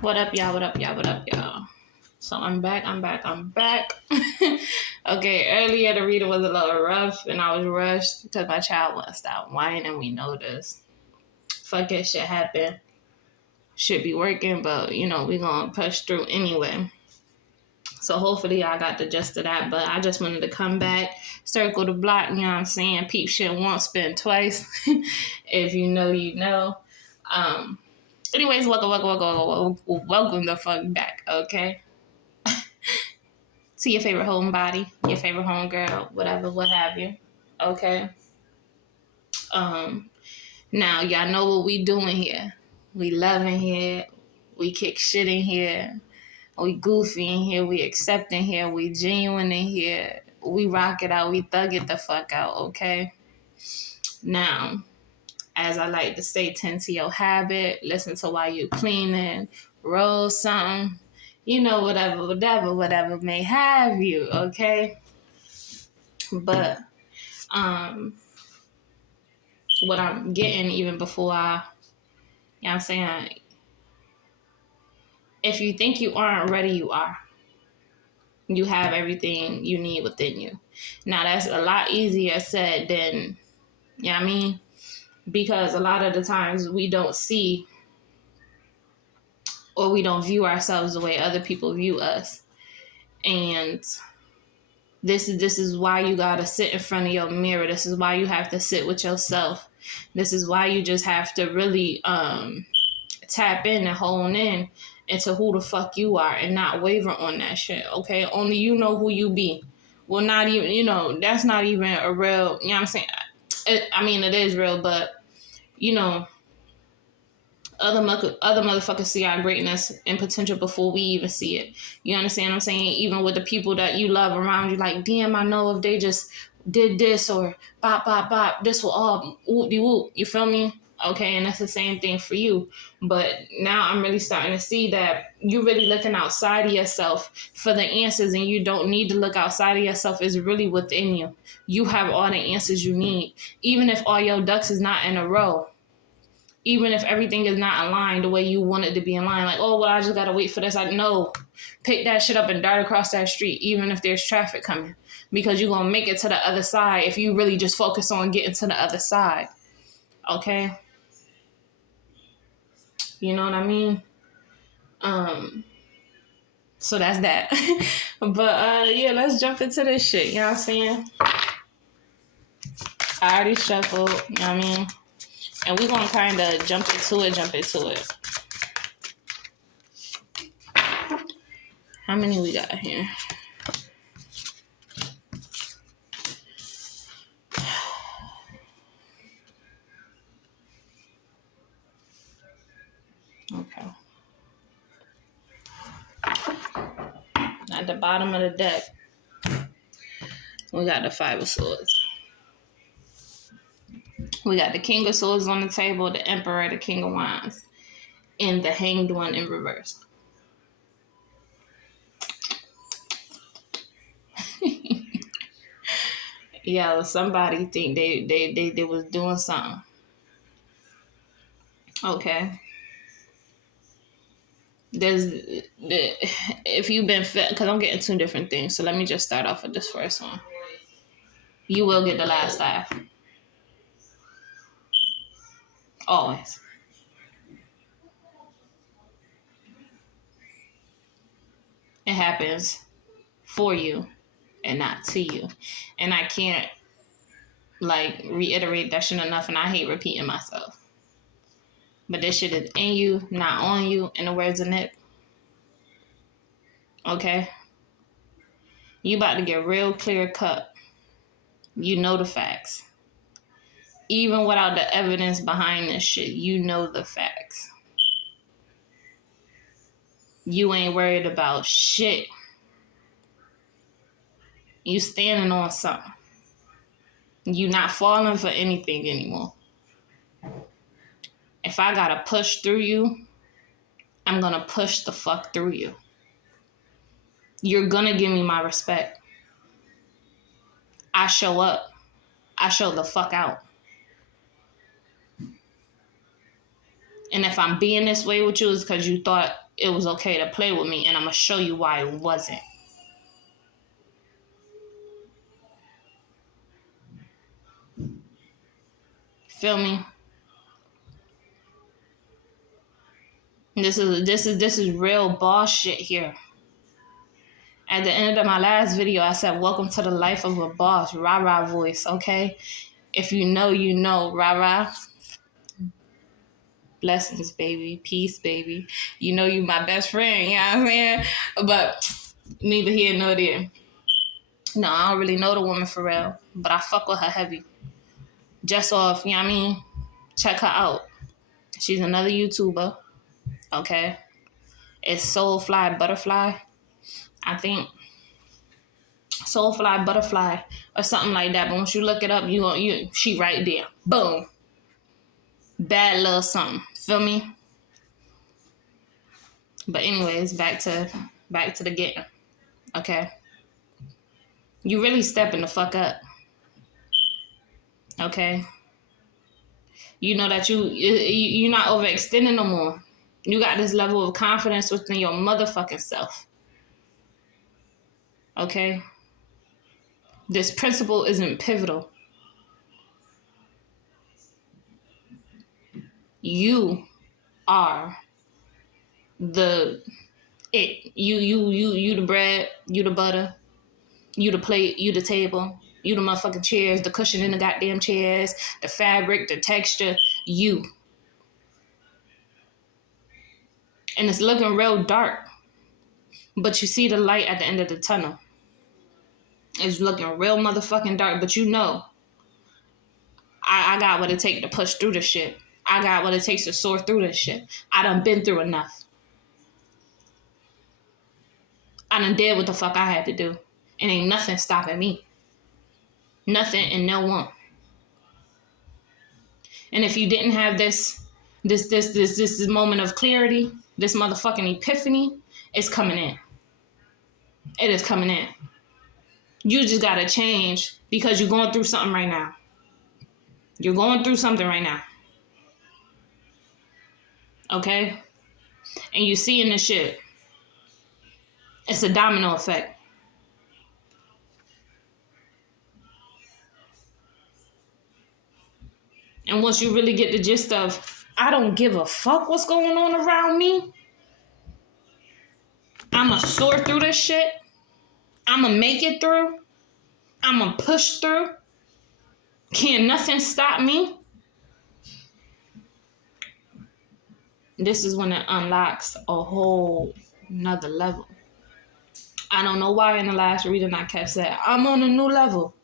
What up, y'all? What up, y'all? What up, y'all? So I'm back. Okay, earlier the reader was a little rough and I was rushed because my child wouldn't stop whining. We know this. Fuck it, shit happen. Should be working, but we gonna push through anyway. So hopefully I got the gist of that, but I just wanted to come back, circle the block, you know what I'm saying? Peep shit once, spin twice. If you know, you know. Anyways, welcome the fuck back, okay? To your favorite homebody, your favorite homegirl, whatever, what have you, okay? Now, y'all know what we doing here. We loving here. We kick shit in here. We goofy in here. We accepting here. We genuine in here. We rock it out. We thug it the fuck out, okay? Now, as I like to say, tend to your habit. Listen to while you cleaning. Roll something. Whatever may have you, okay? But what I'm getting even before I'm saying, if you think you aren't ready, you are. You have everything you need within you. Now, that's a lot easier said than, you know what I mean? Because a lot of the times we don't see or we don't view ourselves the way other people view us. And this is why you gotta sit in front of your mirror. This is why you have to sit with yourself. This is why you just have to really tap in and hone in into who the fuck you are and not waver on that shit, okay? Only you know who you be. Well, not even, that's not even a real, you know what I'm saying? It is real, but, other motherfuckers see our greatness and potential before we even see it. You understand what I'm saying? Even with the people that you love around you, like, damn, I know if they just did this or bop, bop, bop, this will all whoop-de-whoop. You feel me? Okay, and that's the same thing for you. But now I'm really starting to see that you're really looking outside of yourself for the answers, and you don't need to look outside of yourself. It's really within you. You have all the answers you need. Even if all your ducks is not in a row, even if everything is not aligned the way you want it to be in line, like, oh, well, I just got to wait for this. I know. Pick that shit up and dart across that street, even if there's traffic coming, because you're going to make it to the other side if you really just focus on getting to the other side. Okay? You know what I mean? So that's that. But, yeah, let's jump into this shit. You know what I'm saying? I already shuffled. You know what I mean? And we're going to kind of jump into it. How many we got here? Okay. At the bottom of the deck, we got the Five of Swords. We got the King of Swords on the table, the Emperor, the King of Wands, and the Hanged One in reverse. Yeah, somebody think they was doing something. Okay. If you've been fed, because I'm getting two different things, so let me just start off with this first one. You will get the last five. Always. It happens for you and not to you. And I can't reiterate that shit enough, and I hate repeating myself. But this shit is in you, not on you, in the words of Nip. Okay? You about to get real clear cut. You know the facts. Even without the evidence behind this shit, you know the facts. You ain't worried about shit. You standing on something. You not falling for anything anymore. If I gotta push through you, I'm gonna push the fuck through you. You're gonna give me my respect. I show up. I show the fuck out. And if I'm being this way with you, it's because you thought it was okay to play with me. And I'm going to show you why it wasn't. Feel me? This is real boss shit here. At the end of my last video, I said, welcome to the life of a boss. Rah-rah voice, okay? If you know, you know. Rah-rah. Blessings, baby. Peace, baby. You know you my best friend, you know what I'm saying? But neither here nor there. No, I don't really know the woman for real. But I fuck with her heavy. Just off, you know what I mean? Check her out. She's another YouTuber, okay? It's Soulfly Butterfly. I think Soulfly Butterfly or something like that. But once you look it up, she right there. Boom. Bad little something. Feel me? But anyways, back to the getting. Okay. You really stepping the fuck up. Okay. You know that you're not overextending no more. You got this level of confidence within your motherfucking self. Okay? This principle isn't pivotal. You are the it. You the bread, you the butter, you the plate, you the table, you the motherfucking chairs, the cushion in the goddamn chairs, the fabric, the texture, you. And it's looking real dark. But you see the light at the end of the tunnel. It's looking real motherfucking dark, but you know, I got what it takes to push through this shit. I got what it takes to soar through this shit. I done been through enough. I done did what the fuck I had to do. And ain't nothing stopping me. Nothing and no one. And if you didn't have this moment of clarity, this motherfucking epiphany, it's coming in. It is coming in. You just gotta change because you're going through something right now. You're going through something right now. Okay? And you seeing this shit. It's a domino effect. And once you really get the gist of, I don't give a fuck what's going on around me. I'ma soar through this shit. I'ma make it through. I'ma push through. Can't nothing stop me. This is when it unlocks a whole nother level. I don't know why in the last reading I kept saying, I'm on a new level.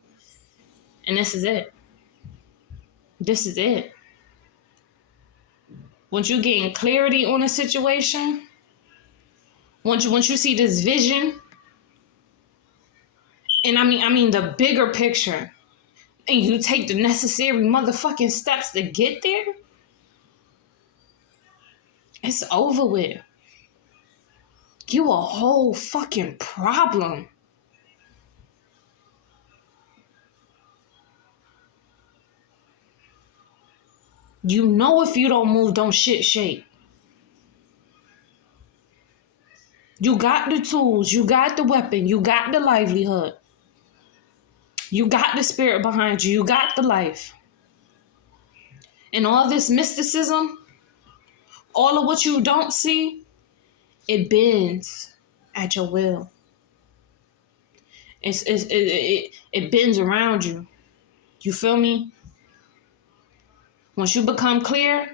And this is it. This is it. Once you gain clarity on a situation, once you see this vision, and I mean the bigger picture, and you take the necessary motherfucking steps to get there, it's over with. You a whole fucking problem. You know if you don't move, don't shit shake. You got the tools, you got the weapon, you got the livelihood. You got the spirit behind you, you got the life. And all this mysticism, all of what you don't see, it bends at your will. It bends around you. You feel me? Once you become clear,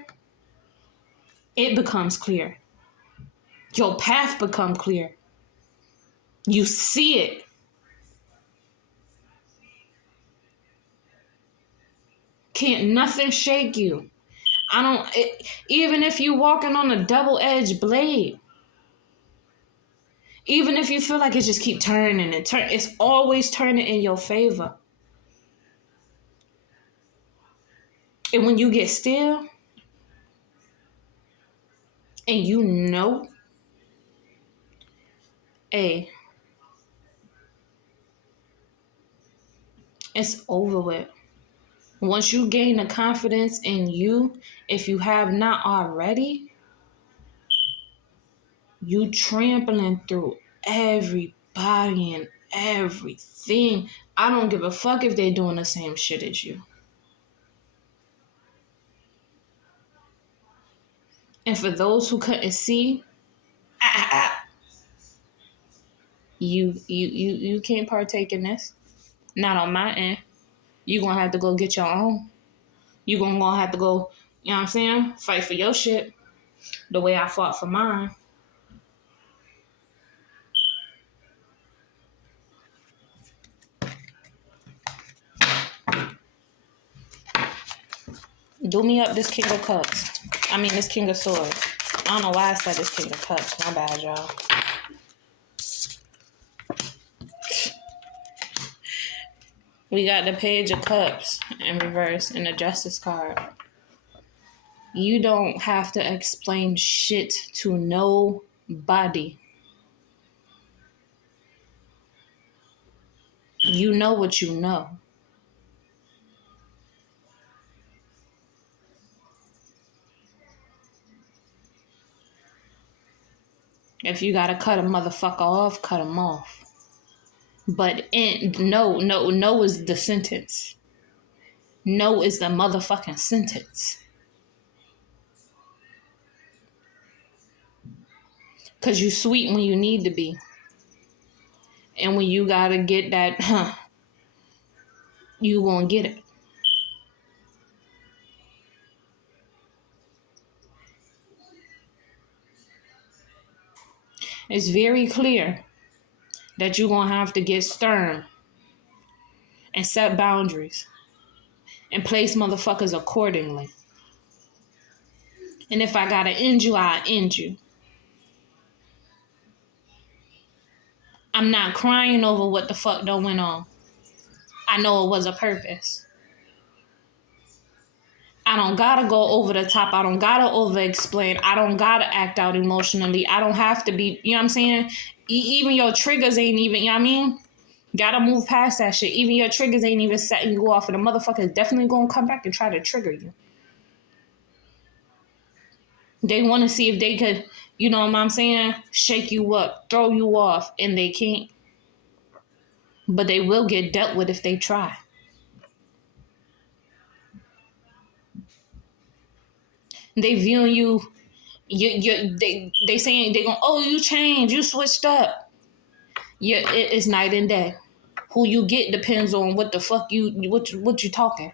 it becomes clear. Your path becomes clear. You see it. Can't nothing shake you. Even if you're walking on a double-edged blade, even if you feel like it just keep turning and turning, it's always turning in your favor. And when you get still, and you know, hey, it's over with. Once you gain the confidence in you, if you have not already, you trampling through everybody and everything. I don't give a fuck if they doing the same shit as you. And for those who couldn't see, you can't partake in this. Not on my end. You gonna have to go get your own. You gonna have to go, you know what I'm saying? Fight for your shit the way I fought for mine. Do me up this King of Cups. This King of Swords. I don't know why I said this King of Cups. My bad, y'all. We got the Page of Cups in reverse and the Justice card. You don't have to explain shit to nobody. You know what you know. If you gotta cut a motherfucker off, cut him off. But no is the sentence. No is the motherfucking sentence. Cause you sweet when you need to be. And when you gotta get that, you gonna get it. It's very clear that you're gonna have to get stern and set boundaries and place motherfuckers accordingly. And if I gotta end you, I'll end you. I'm not crying over what the fuck done went on. I know it was a purpose. I don't gotta go over the top. I don't gotta over explain. I don't gotta act out emotionally. I don't have to be, you know what I'm saying? Even your triggers ain't even, you know what I mean? Gotta move past that shit. Even your triggers ain't even setting you off, and the motherfucker is definitely gonna come back and try to trigger you. They wanna see if they could, you know what I'm saying, shake you up, throw you off, and they can't. But they will get dealt with if they try. They viewing you, they saying they going, oh, you changed, you switched up. Yeah, it's night and day. Who you get depends on what the fuck what you talking.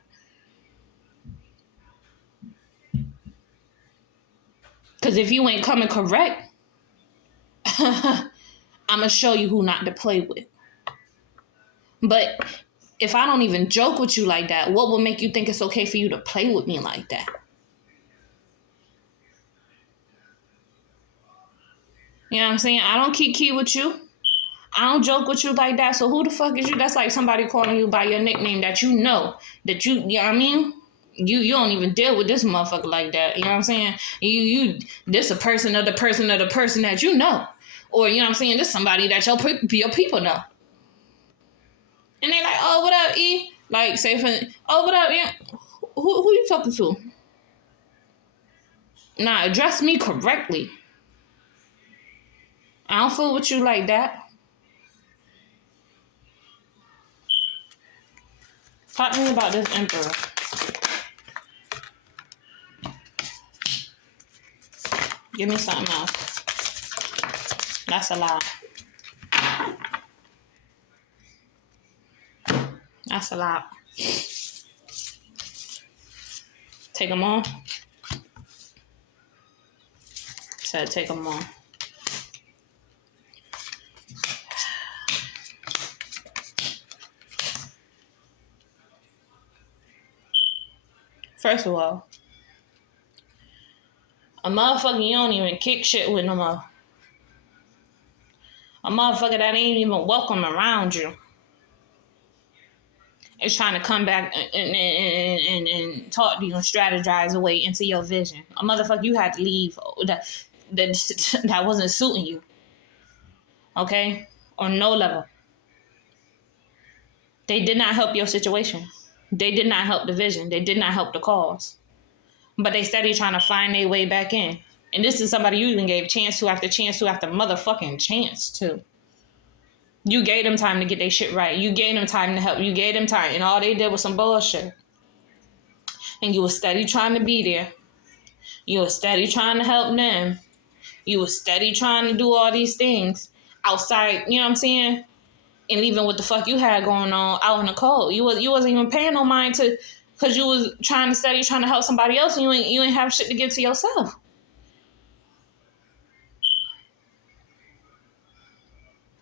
Cause if you ain't coming correct, I'ma show you who not to play with. But if I don't even joke with you like that, what will make you think it's okay for you to play with me like that? You know what I'm saying? I don't kiki with you. I don't joke with you like that. So who the fuck is you? That's like somebody calling you by your nickname that you know you know what I mean? You don't even deal with this motherfucker like that. You know what I'm saying? This a person of the person of the person that you know. Or, you know what I'm saying? This somebody that your people know. And they like, oh, what up, E? Like, say, oh, what up, E? Who you talking to? Nah, address me correctly. I don't fool with you like that. Talk to me about this emperor. Give me something else. That's a lie. That's a lot. Take them on. Said take them on. First of all, a motherfucker you don't even kick shit with no more. A motherfucker that ain't even welcome around you is trying to come back and talk to you and strategize a way into your vision. A motherfucker you had to leave that wasn't suiting you. Okay? On no level. They did not help your situation. They did not help the vision. They did not help the cause. But they steady trying to find their way back in. And this is somebody you even gave chance to after chance to after motherfucking chance to. You gave them time to get their shit right. You gave them time to help. You gave them time. And all they did was some bullshit. And you were steady trying to be there. You were steady trying to help them. You were steady trying to do all these things outside, you know what I'm saying? And leaving what the fuck you had going on out in the cold. You wasn't even paying no mind to, because you was trying to help somebody else, and you ain't have shit to give to yourself.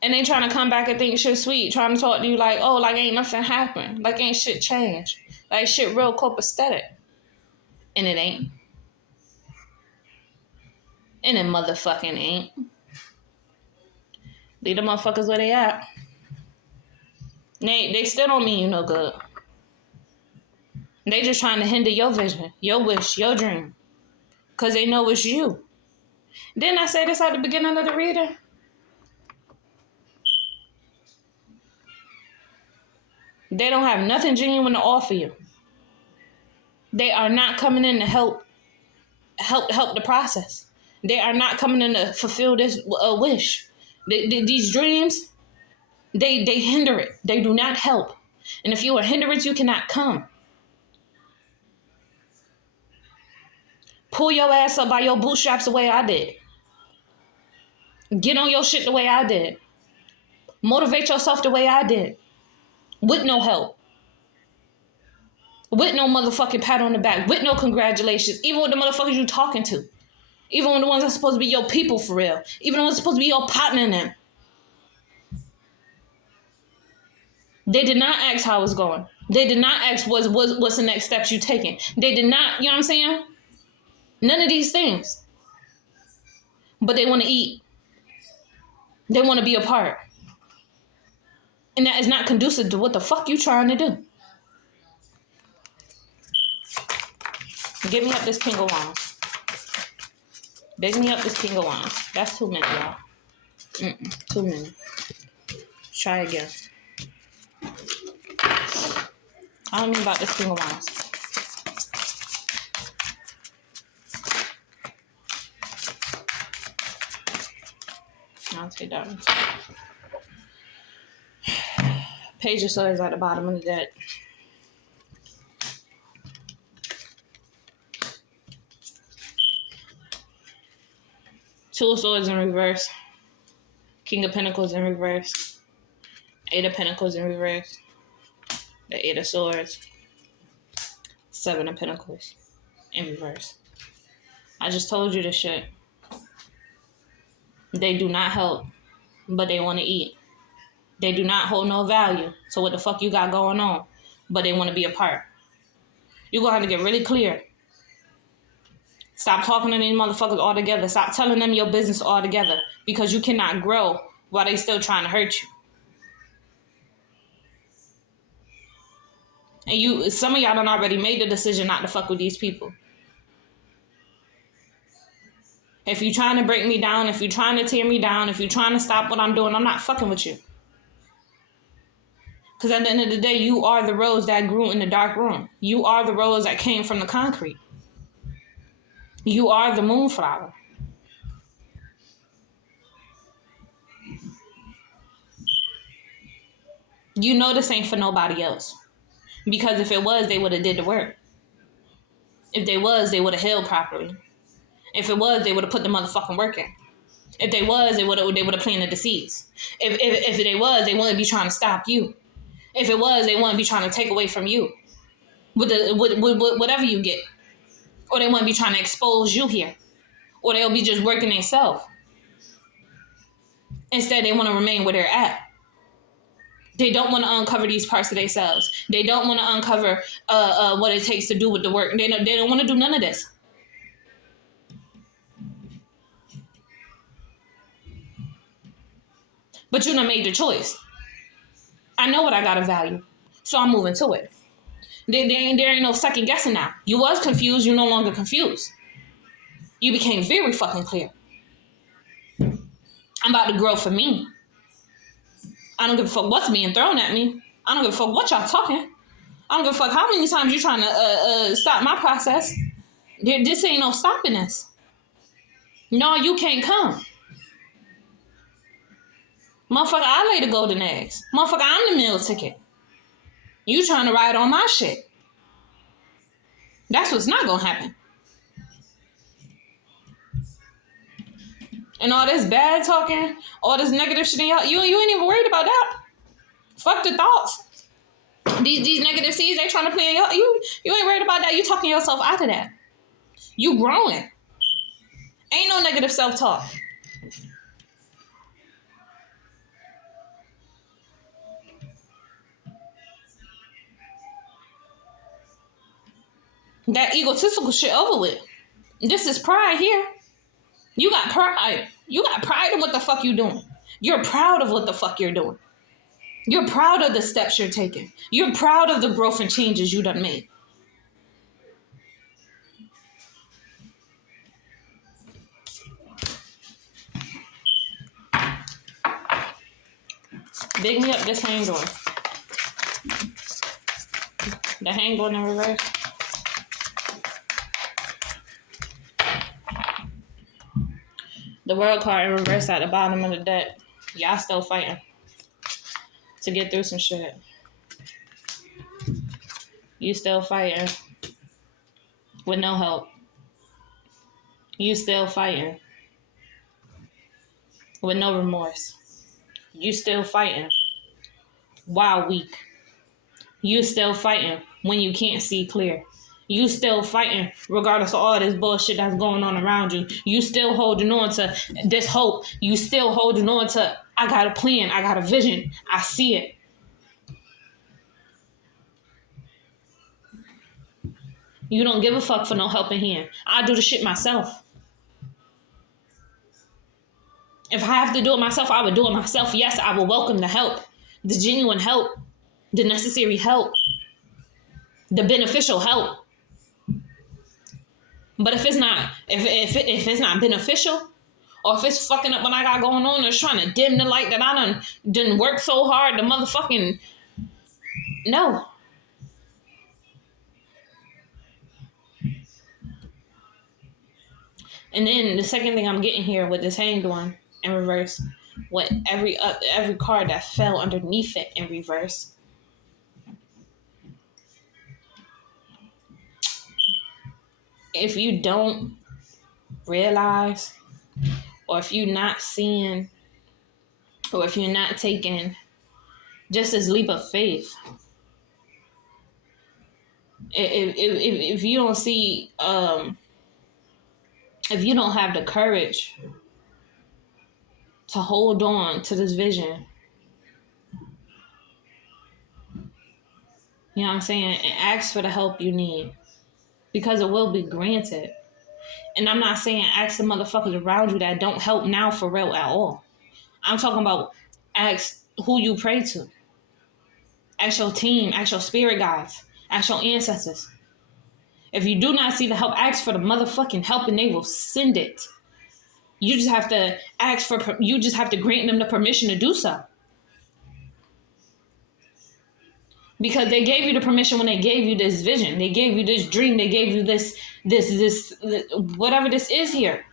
And they trying to come back and think shit sweet, trying to talk to you like, oh, like ain't nothing happened. Like ain't shit changed. Like shit real copacetic. And it ain't. And it motherfucking ain't. Leave the motherfuckers where they at. They still don't mean you no good. They just trying to hinder your vision, your wish, your dream. Because they know it's you. Didn't I say this at the beginning of the reading? They don't have nothing genuine to offer you. They are not coming in to help the process. They are not coming in to fulfill this wish. These dreams, they hinder it. They do not help. And if you are a hindrance, you cannot come. Pull your ass up by your bootstraps the way I did. Get on your shit the way I did. Motivate yourself the way I did. With no help. With no motherfucking pat on the back. With no congratulations. Even with the motherfuckers you talking to. Even with the ones that's supposed to be your people for real. Even the ones supposed to be your partner in them. They did not ask how it's going. They did not ask what's the next steps you taking. They did not, you know what I'm saying? None of these things. But they want to eat. They want to be a part. And that is not conducive to what the fuck you trying to do. Give me up this King of Wands. Big me up this King of Wands. That's too many, y'all. Too many. Try again. I don't mean about this King of Wands. I'll take that one. Page of Swords at the bottom of the deck. Two of Swords in reverse. King of Pentacles in reverse. Eight of Pentacles in reverse. The Eight of Swords. Seven of Pentacles in reverse. I just told you this shit. They do not help, but they want to eat. They do not hold no value. So what the fuck you got going on? But they want to be a part. You're going to have to get really clear. Stop talking to these motherfuckers altogether. Stop telling them your business altogether. Because you cannot grow while they still trying to hurt you. And some of y'all done already made the decision not to fuck with these people. If you're trying to break me down, if you're trying to tear me down, if you're trying to stop what I'm doing, I'm not fucking with you. Because at the end of the day, you are the rose that grew in the dark room. You are the rose that came from the concrete. You are the moonflower. You know this ain't for nobody else. Because if it was, they would have did the work. If they was, they would have healed properly. If it was, they would have put the motherfucking work in. If they was, they would have planted the seeds. If they was, they wouldn't be trying to stop you. If it was, they wouldn't be trying to take away from you. With whatever you get. Or they wouldn't be trying to expose you here. Or they'll be just working themselves. Instead, they want to remain where they're at. They don't want to uncover these parts of themselves. They don't want to uncover what it takes to do with the work. They don't want to do none of this. But you done made the choice. I know what I got to value. So I'm moving to it. There ain't no second guessing now. You was confused. You're no longer confused. You became very fucking clear. I'm about to grow for me. I don't give a fuck what's being thrown at me. I don't give a fuck what y'all talking. I don't give a fuck how many times you trying to stop my process. This ain't no stopping this. No, you can't come. Motherfucker, I lay the golden eggs. Motherfucker, I'm the meal ticket. You trying to ride on my shit. That's what's not gonna happen. And all this bad talking, all this negative shit in y'all, you ain't even worried about that. Fuck the thoughts. These negative seeds they trying to play in y'all. You ain't worried about that. You talking yourself out of that. You growing. Ain't no negative self-talk. That egotistical shit over with. This is pride here. You got pride. You got pride in what the fuck you doing. You're proud of what the fuck you're doing. You're proud of the steps you're taking. You're proud of the growth and changes you done made. Big me up this hang door. The hang door in reverse. The world card in reverse at the bottom of the deck. Y'all still fighting to get through some shit. You still fighting with no help. You still fighting with no remorse. You still fighting while weak. You still fighting when you can't see clear. You still fighting regardless of all this bullshit that's going on around you. You still holding on to this hope. You still holding on to, I got a plan. I got a vision. I see it. You don't give a fuck for no helping hand. I do the shit myself. If I have to do it myself, I would do it myself. Yes, I will welcome the help, the genuine help, the necessary help, the beneficial help. But if it's not, if it's not beneficial, or if it's fucking up what I got going on, or it's trying to dim the light that I done work so hard to motherfucking no. And then the second thing I'm getting here with this hanged one in reverse, with every card that fell underneath it in reverse. If you don't realize, or if you're not seeing, or if you're not taking just this leap of faith, if you don't see, if you don't have the courage to hold on to this vision, you know what I'm saying, and ask for the help you need, because it will be granted. And I'm not saying ask the motherfuckers around you that don't help now for real at all. I'm talking about ask who you pray to. Ask your team, ask your spirit guides, ask your ancestors. If you do not see the help, ask for the motherfucking help and they will send it. You just have to you just have to grant them the permission to do so. Because they gave you the permission when they gave you this vision. They gave you this dream. They gave you this whatever this is here.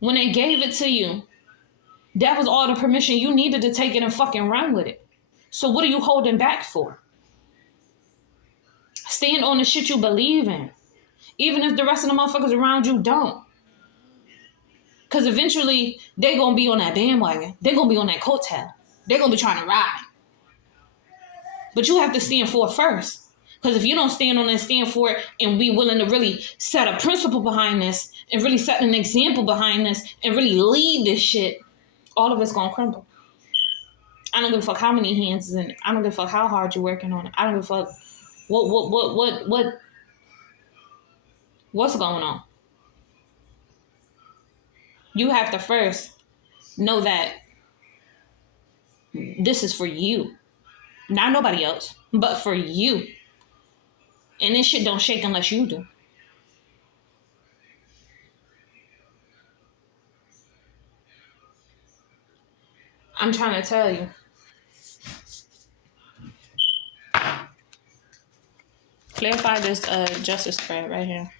When they gave it to you, that was all the permission you needed to take it and fucking run with it. So what are you holding back for? Stand on the shit you believe in. Even if the rest of the motherfuckers around you don't. Because eventually, they're going to be on that bandwagon. They're going to be on that coattail. They're going to be trying to ride. But you have to stand for it first. Because if you don't stand on it and stand for it and be willing to really set a principle behind this and really set an example behind this and really lead this shit, all of it's going to crumble. I don't give a fuck how many hands is in it. I don't give a fuck how hard you're working on it. I don't give a fuck what's going on. You have to first know that this is for you. Not nobody else, but for you. And this shit don't shake unless you do. I'm trying to tell you. Clarify this justice spread right here.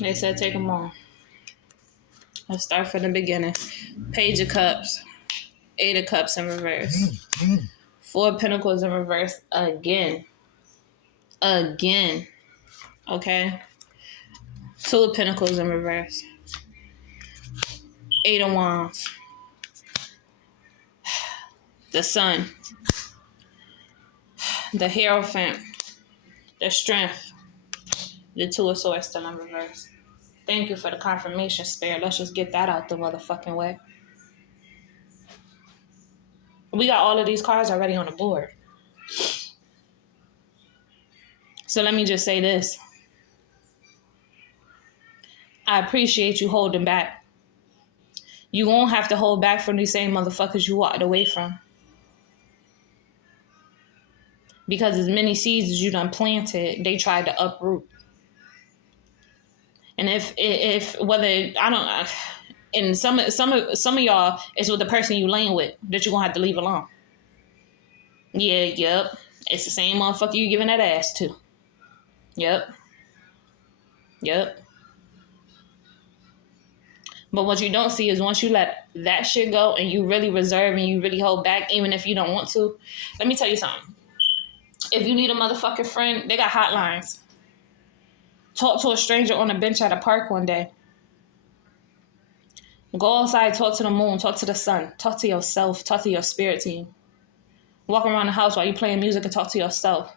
They said take them all. Let's start from the beginning. Page of Cups. 8 of Cups in reverse. 4 of Pentacles in reverse again. Okay? 2 of Pentacles in reverse. 8 of Wands. The Sun. The Hierophant. The Strength. The 2 of Swords still in reverse. Thank you for the confirmation, Spirit. Let's just get that out the motherfucking way. We got all of these cards already on the board. So let me just say this. I appreciate you holding back. You won't have to hold back from these same motherfuckers you walked away from. Because as many seeds as you done planted, they tried to uproot. And if whether I don't, and some of y'all is with the person you laying with that you're gonna have to leave alone. Yeah, yep. It's the same motherfucker you giving that ass to. Yep. But what you don't see is once you let that shit go and you really reserve and you really hold back, even if you don't want to. Let me tell you something. If you need a motherfucking friend, they got hotlines. Talk to a stranger on a bench at a park one day. Go outside, talk to the moon, talk to the sun, talk to yourself, talk to your spirit team. Walk around the house while you playing music and talk to yourself.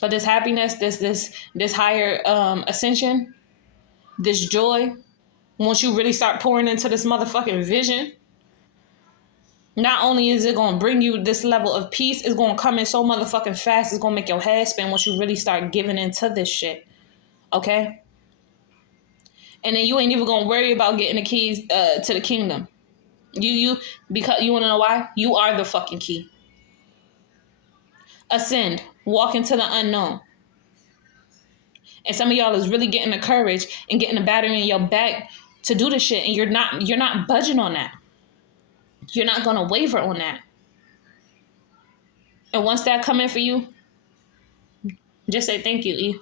But this happiness, this higher ascension, this joy, once you really start pouring into this motherfucking vision, not only is it going to bring you this level of peace, it's going to come in so motherfucking fast, it's going to make your head spin once you really start giving into this shit. Okay? And then you ain't even going to worry about getting the keys to the kingdom. Because you want to know why? You are the fucking key. Ascend. Walk into the unknown. And some of y'all is really getting the courage and getting the battery in your back to do the shit. And you're not budging on that. You're not going to waver on that. And once that come in for you, just say thank you, E.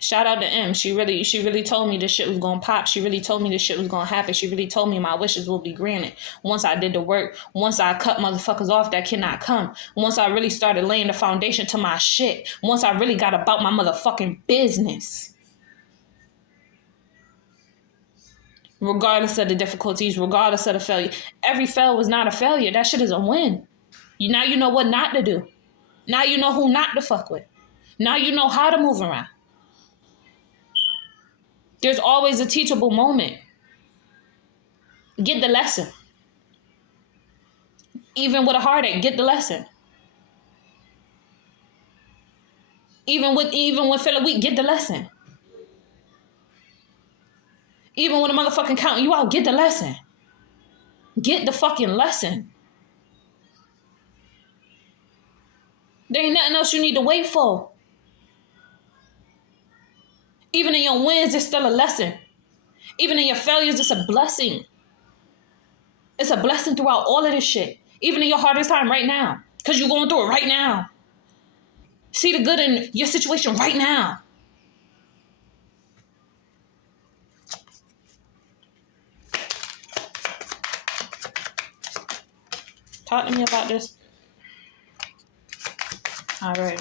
Shout out to M. She really told me this shit was going to pop. She really told me this shit was going to happen. She really told me my wishes will be granted. Once I did the work, once I cut motherfuckers off that cannot come, once I really started laying the foundation to my shit, once I really got about my motherfucking business. Regardless of the difficulties, regardless of the failure. Every fail was not a failure. That shit is a win. Now you know what not to do. Now you know who not to fuck with. Now you know how to move around. There's always a teachable moment. Get the lesson. Even with a heartache, get the lesson. Even when feeling weak, get the lesson. Even when a motherfucking counting you out, get the lesson. Get the fucking lesson. There ain't nothing else you need to wait for. Even in your wins, it's still a lesson. Even in your failures, it's a blessing. It's a blessing throughout all of this shit. Even in your hardest time right now. Because you're going through it right now. See the good in your situation right now. Talk to me about this. All right.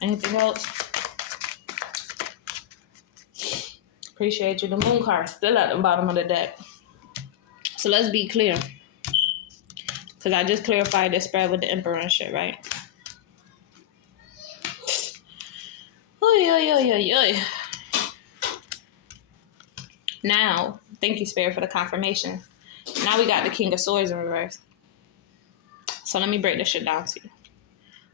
Anything else? Appreciate you. The moon card still at the bottom of the deck. So let's be clear. Because I just clarified this spread with the Emperor and shit, right? Oy. Now, thank you, Spirit, for the confirmation. Now we got the King of Swords in reverse. So let me break this shit down to you.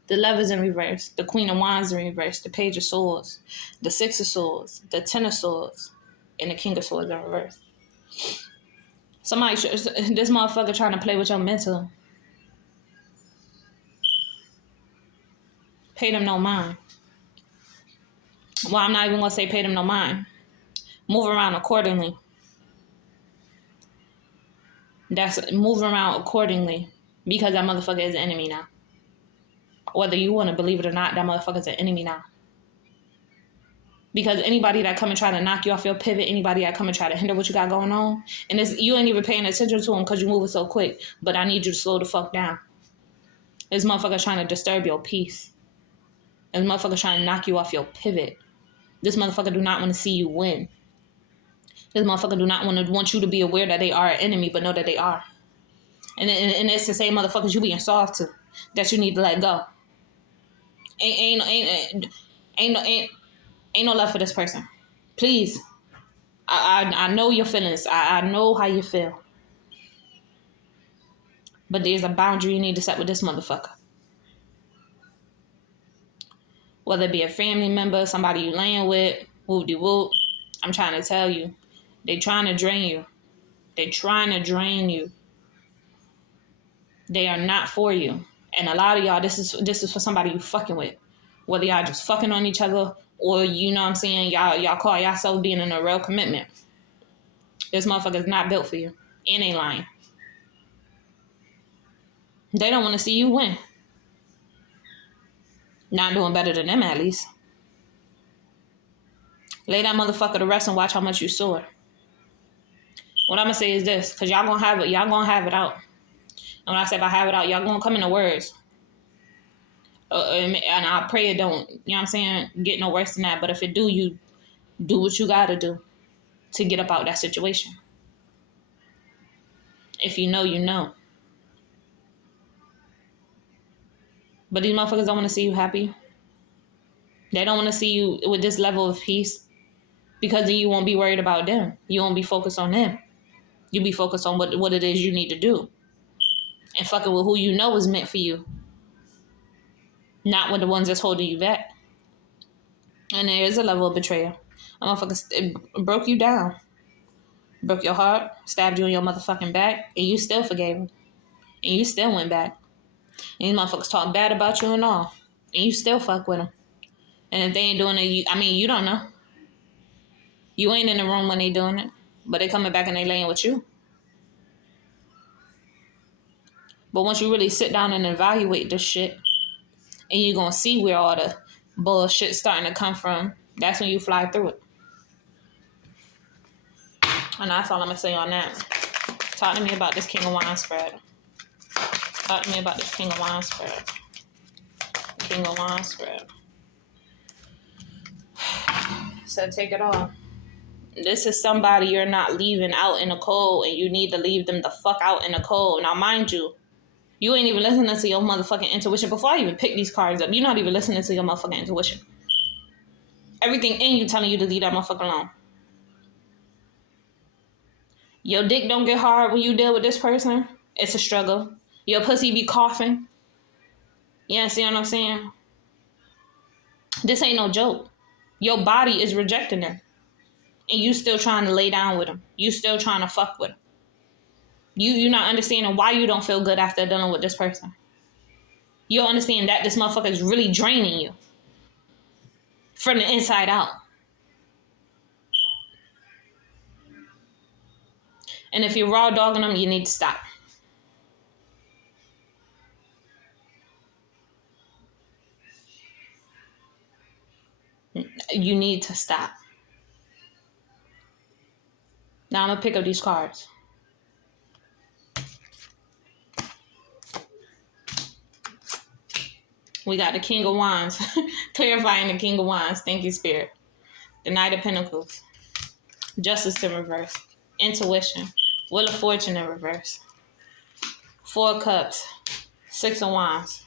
The Lovers in reverse, the Queen of Wands in reverse, the Page of Swords, the Six of Swords, the Ten of Swords, and the King of Swords in reverse. This motherfucker trying to play with your mental. Pay them no mind. Well, I'm not even going to say pay them no mind. Move around accordingly. Move around accordingly. Because that motherfucker is an enemy now. Whether you want to believe it or not, that motherfucker's an enemy now. Because anybody that come and try to knock you off your pivot, anybody that come and try to hinder what you got going on, and you ain't even paying attention to them because you moving so quick, but I need you to slow the fuck down. This motherfucker trying to disturb your peace. This motherfucker trying to knock you off your pivot. This motherfucker do not want to see you win. This motherfucker do not want you to be aware that they are an enemy, but know that they are. And it's the same motherfuckers you being soft to that you need to let go. Ain't no love for this person. Please. I know your feelings. I know how you feel. But there's a boundary you need to set with this motherfucker. Whether it be a family member, somebody you laying with, whoop-de-whoop. I'm trying to tell you. They trying to drain you. They trying to drain you. They are not for you. And a lot of y'all, this is for somebody you fucking with. Whether y'all just fucking on each other or, you know what I'm saying, y'all call yourself being in a real commitment. This motherfucker's not built for you. And ain't lying. They don't want to see you win. Not doing better than them, at least. Lay that motherfucker to rest and watch how much you soar. What I'm going to say is this, because y'all going to have it. Y'all going to have it out. And when I say if I have it out, y'all going to come into words. And I pray it don't, you know what I'm saying, get no worse than that. But if it do, you do what you got to do to get up out that situation. If you know, you know. But these motherfuckers don't want to see you happy. They don't want to see you with this level of peace. Because then you won't be worried about them. You won't be focused on them. You'll be focused on what it is you need to do. And fucking with who you know is meant for you. Not with the ones that's holding you back. And there is a level of betrayal. A motherfucker broke you down. Broke your heart. Stabbed you in your motherfucking back. And you still forgave him. And you still went back. And these motherfuckers talk bad about you and all. And you still fuck with them. And if they ain't doing it, you don't know. You ain't in the room when they doing it. But they coming back and they laying with you. But once you really sit down and evaluate this shit, and you're going to see where all the bullshit's starting to come from, that's when you fly through it. And that's all I'm going to say on that. Talk to me about this King of Wine spread. Talk to me about this King of Wine spread. King of Wine spread. So take it off. This is somebody you're not leaving out in the cold, and you need to leave them the fuck out in the cold. Now, mind you, you ain't even listening to your motherfucking intuition. Before I even pick these cards up, you're not even listening to your motherfucking intuition. Everything in you telling you to leave that motherfucker alone. Your dick don't get hard when you deal with this person. It's a struggle. Your pussy be coughing. Yeah, see what I'm saying? This ain't no joke. Your body is rejecting them. And you still trying to lay down with them. You still trying to fuck with them. You're not understanding why you don't feel good after dealing with this person. You don't understand that this motherfucker is really draining you. From the inside out. And if you're raw dogging them, you need to stop. You need to stop. Now I'm going to pick up these cards. We got the King of Wands. Clarifying the King of Wands. Thank you, Spirit. The Knight of Pentacles. Justice in reverse. Intuition. Wheel of Fortune in reverse. 4 Cups. 6 of Wands.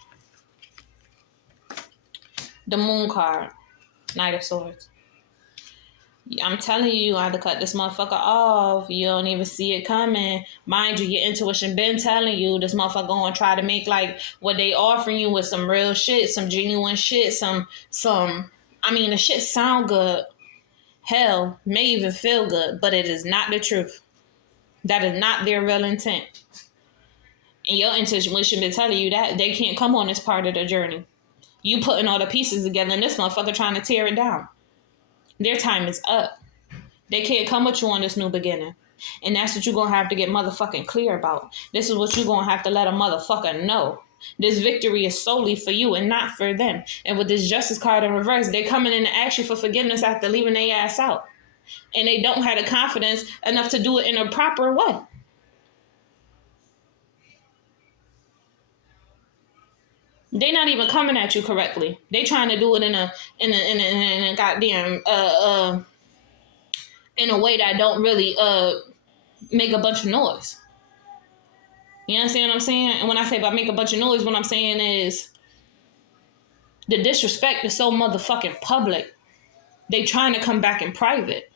The Moon card. Knight of Swords. I'm telling you, I had to cut this motherfucker off. You don't even see it coming. Mind you, your intuition been telling you this motherfucker gonna try to make like what they offering you with some real shit, some genuine shit, the shit sound good. Hell, may even feel good, but it is not the truth. That is not their real intent. And your intuition been telling you that they can't come on this part of the journey. You putting all the pieces together and this motherfucker trying to tear it down. Their time is up. They can't come with you on this new beginning. And that's what you're going to have to get motherfucking clear about. This is what you're going to have to let a motherfucker know. This victory is solely for you and not for them. And with this justice card in reverse, they're coming in to ask you for forgiveness after leaving their ass out. And they don't have the confidence enough to do it in a proper way. They're not even coming at you correctly. They trying to do it in a goddamn in a way that don't really make a bunch of noise. You understand what I'm saying? And when I say about make a bunch of noise, what I'm saying is the disrespect is so motherfucking public. They trying to come back in private.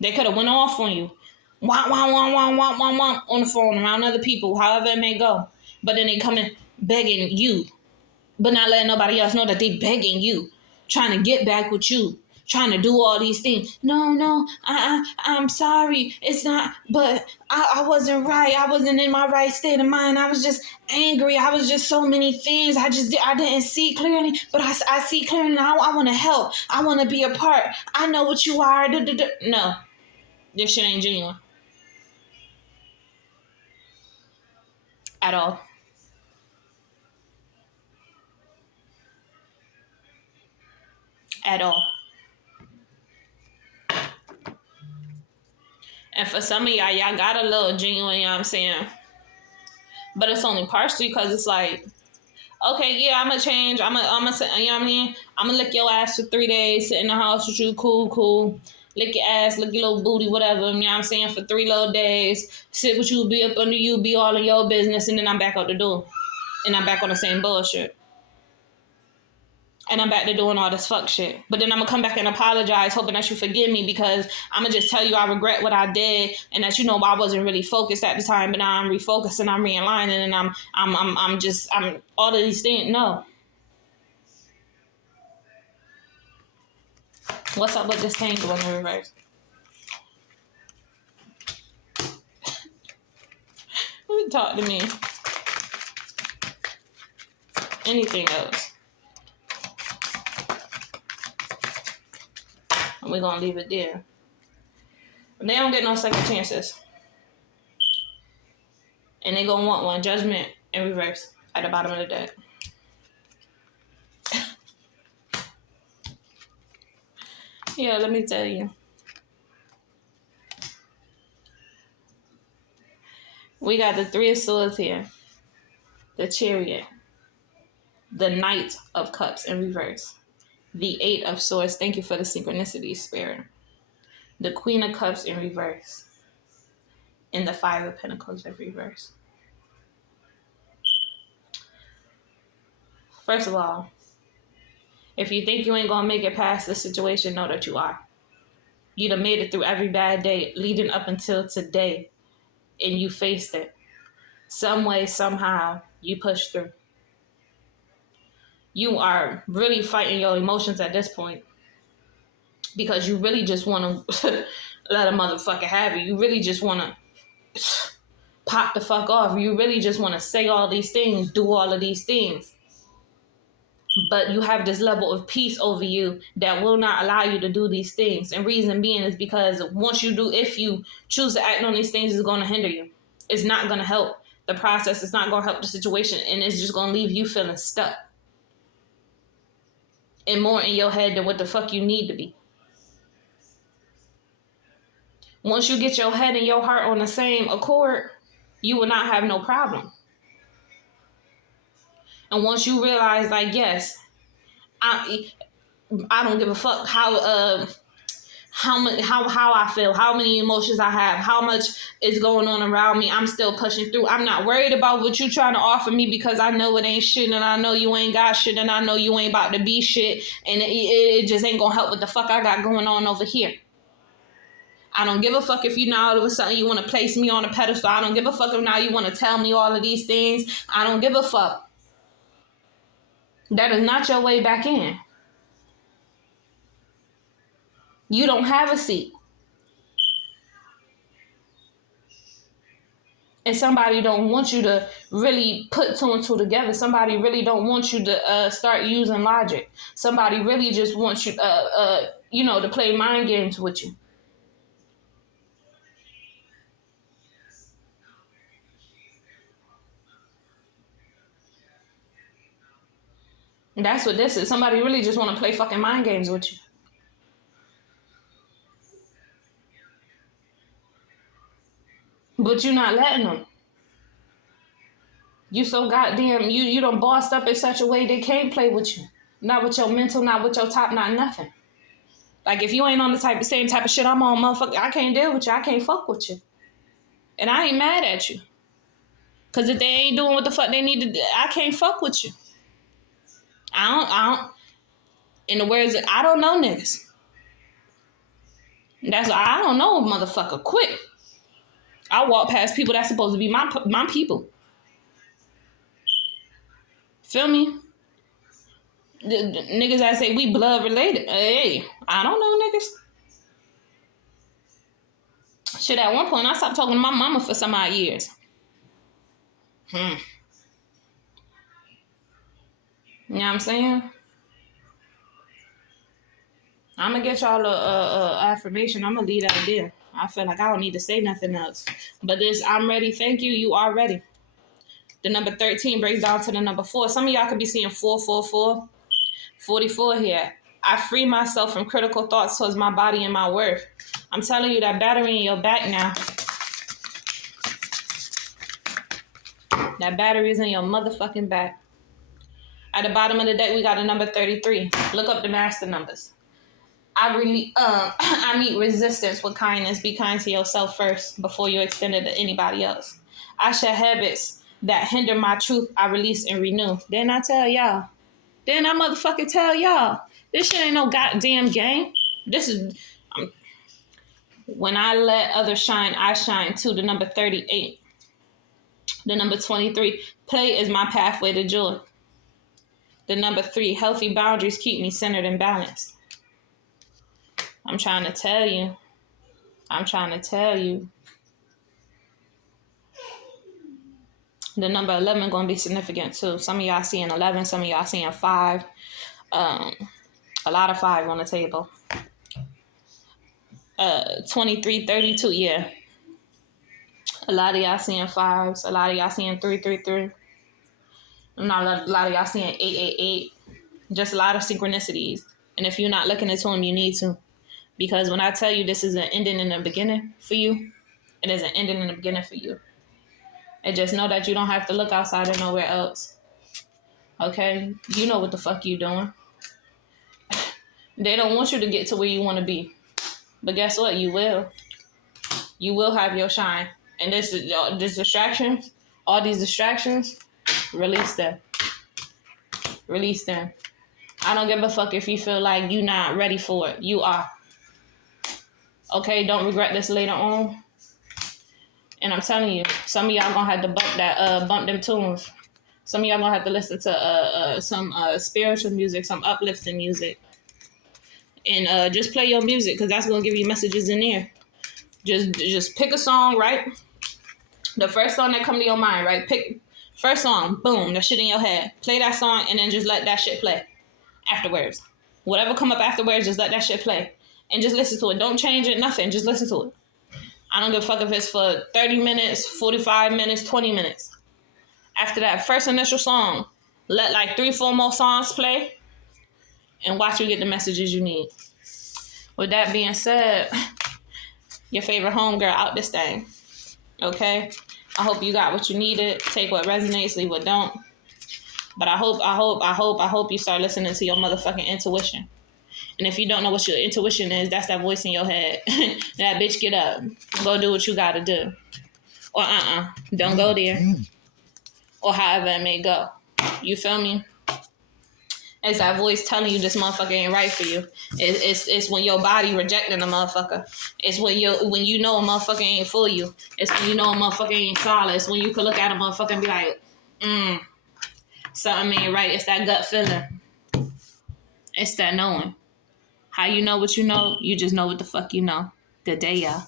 They could have went off on you. Wah, wah, wah, wah, wah, wah, wah, on the phone around other people, however it may go. But then they coming begging you, but not letting nobody else know that they begging you, trying to get back with you, trying to do all these things. No, I'm sorry. It's not, but I wasn't right. I wasn't in my right state of mind. I was just angry. I was just so many things. I didn't see clearly, but I see clearly now. I want to help. I want to be a part. I know what you are. No, this shit ain't genuine. At all. At all. And for some of y'all got a little genuine, you know what I'm saying? But it's only partially because it's like, okay, yeah, I'm going to change. I'm going to, you know what I mean? I'm going to lick your ass for 3 days, sit in the house with you, cool. Lick your ass, lick your little booty, whatever, you know what I'm saying, for 3 little days. Sit with you, be up under you, be all in your business, and then I'm back out the door. And I'm back on the same bullshit. And I'm back to doing all this fuck shit. But then I'm going to come back and apologize, hoping that you forgive me, because I'm going to just tell you I regret what I did, and that, you know, I wasn't really focused at the time, but now I'm refocused and I'm realigning, and I'm all of these things. No. What's up with this tangle in the reverse? Talk to me. Anything else? And we're going to leave it there. They don't get no second chances. And they going to want one. Judgment in reverse at the bottom of the deck. Yeah, let me tell you. We got the 3 of Swords here. The Chariot. The Knight of Cups in reverse. The 8 of Swords. Thank you for the synchronicity, Spirit. The Queen of Cups in reverse. And the 5 of Pentacles in reverse. First of all, if you think you ain't gonna make it past this situation, know that you are. You done made it through every bad day leading up until today, and you faced it. Some way, somehow, you pushed through. You are really fighting your emotions at this point, because you really just want to let a motherfucker have it. You really just want to pop the fuck off. You really just want to say all these things, do all of these things. But you have this level of peace over you that will not allow you to do these things. And reason being is because once you do, if you choose to act on these things, it's going to hinder you. It's not going to help the process. It's not going to help the situation. And it's just going to leave you feeling stuck. And more in your head than what the fuck you need to be. Once you get your head and your heart on the same accord, you will not have no problem. And once you realize, like, yes, I don't give a fuck how I feel, how many emotions I have, how much is going on around me, I'm still pushing through. I'm not worried about what you trying to offer me, because I know it ain't shit, and I know you ain't got shit, and I know you ain't about to be shit, and it just ain't gonna help what the fuck I got going on over here. I don't give a fuck if you now all of a sudden you want to place me on a pedestal. I don't give a fuck if now you want to tell me all of these things. I don't give a fuck. That is not your way back in. You don't have a seat. And somebody don't want you to really put two and two together. Somebody really don't want you to start using logic. Somebody really just wants you, to play mind games with you. And that's what this is. Somebody really just want to play fucking mind games with you. But you're not letting them. You so goddamn, you done bossed up in such a way they can't play with you. Not with your mental, not with your top, not nothing. Like, if you ain't on the same type of shit I'm on, motherfucker, I can't deal with you. I can't fuck with you. And I ain't mad at you. Because if they ain't doing what the fuck they need to do, I can't fuck with you. I don't, in the words of, I don't know niggas. That's why I don't know motherfucker. Quit. I walk past people that's supposed to be my people. Feel me? The niggas that say we blood related. Hey, I don't know niggas. Shit, at one point I stopped talking to my mama for some odd years. You know what I'm saying? I'm gonna get y'all a affirmation. I'm gonna leave that there. I feel like I don't need to say nothing else. But this, I'm ready. Thank you. You are ready. The number 13 breaks down to the number 4. Some of y'all could be seeing 444, 44 here. I free myself from critical thoughts towards my body and my worth. I'm telling you, that battery in your back now. That battery is in your motherfucking back. At the bottom of the deck, we got a number 33. Look up the master numbers. I meet resistance with kindness. Be kind to yourself first before you extend it to anybody else. I share habits that hinder my truth. I release and renew. Didn't I tell y'all? Didn't I motherfucking tell y'all? This shit ain't no goddamn game. This is... when I let others shine, I shine too. The number 38. The number 23. Play is my pathway to joy. The number 3. Healthy boundaries keep me centered and balanced. I'm trying to tell you. The number 11 going to be significant too. Some of y'all seeing 11. Some of y'all seeing 5. A lot of 5 on the table. 23, 32, yeah. A lot of y'all seeing 5s. A lot of y'all seeing 333. Not a lot of y'all seeing 888. Just a lot of synchronicities. And if you're not looking into them, you need to. Because when I tell you this is an ending and a beginning for you, it is an ending and a beginning for you. And just know that you don't have to look outside of nowhere else. Okay? You know what the fuck you doing. They don't want you to get to where you want to be. But guess what? You will. You will have your shine. And this distractions, all these distractions, release them. Release them. I don't give a fuck if you feel like you're not ready for it. You are. Okay? Don't regret this later on. And I'm telling you, some of y'all gonna have to bump them tunes. Some of y'all gonna have to listen to some spiritual music, some uplifting music. And just play your music, because that's gonna give you messages in there. Just pick a song, right? The first song that come to your mind, right? Pick first song, boom, that shit in your head. Play that song and then just let that shit play afterwards. Whatever come up afterwards, just let that shit play. And just listen to it. Don't change it, nothing. Just listen to it. I don't give a fuck if it's for 30 minutes, 45 minutes, 20 minutes. After that first initial song, let like 3-4 more songs play and watch you get the messages you need. With that being said, your favorite homegirl out this thing. Okay? I hope you got what you needed. Take what resonates, leave what don't. But I hope you start listening to your motherfucking intuition. And if you don't know what your intuition is, that's that voice in your head. That bitch, get up. Go do what you gotta do. Or don't go there. Or however it may go. You feel me? It's that voice telling you this motherfucker ain't right for you. It's when your body rejecting a motherfucker. It's when you know a motherfucker ain't for you. It's when you know a motherfucker ain't solid. It's when you can look at a motherfucker and be like, something ain't right. It's that gut feeling. It's that knowing. How you know what you know? You just know what the fuck you know. Good day, y'all.